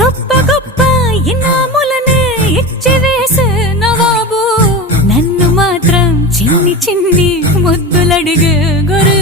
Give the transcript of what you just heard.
గొప్ప గొప్ప ఇనాములనే ఇచ్చి వేసే నవాబు నన్ను మాత్రం చిన్ని చిన్ని ముద్దులడిగే గురు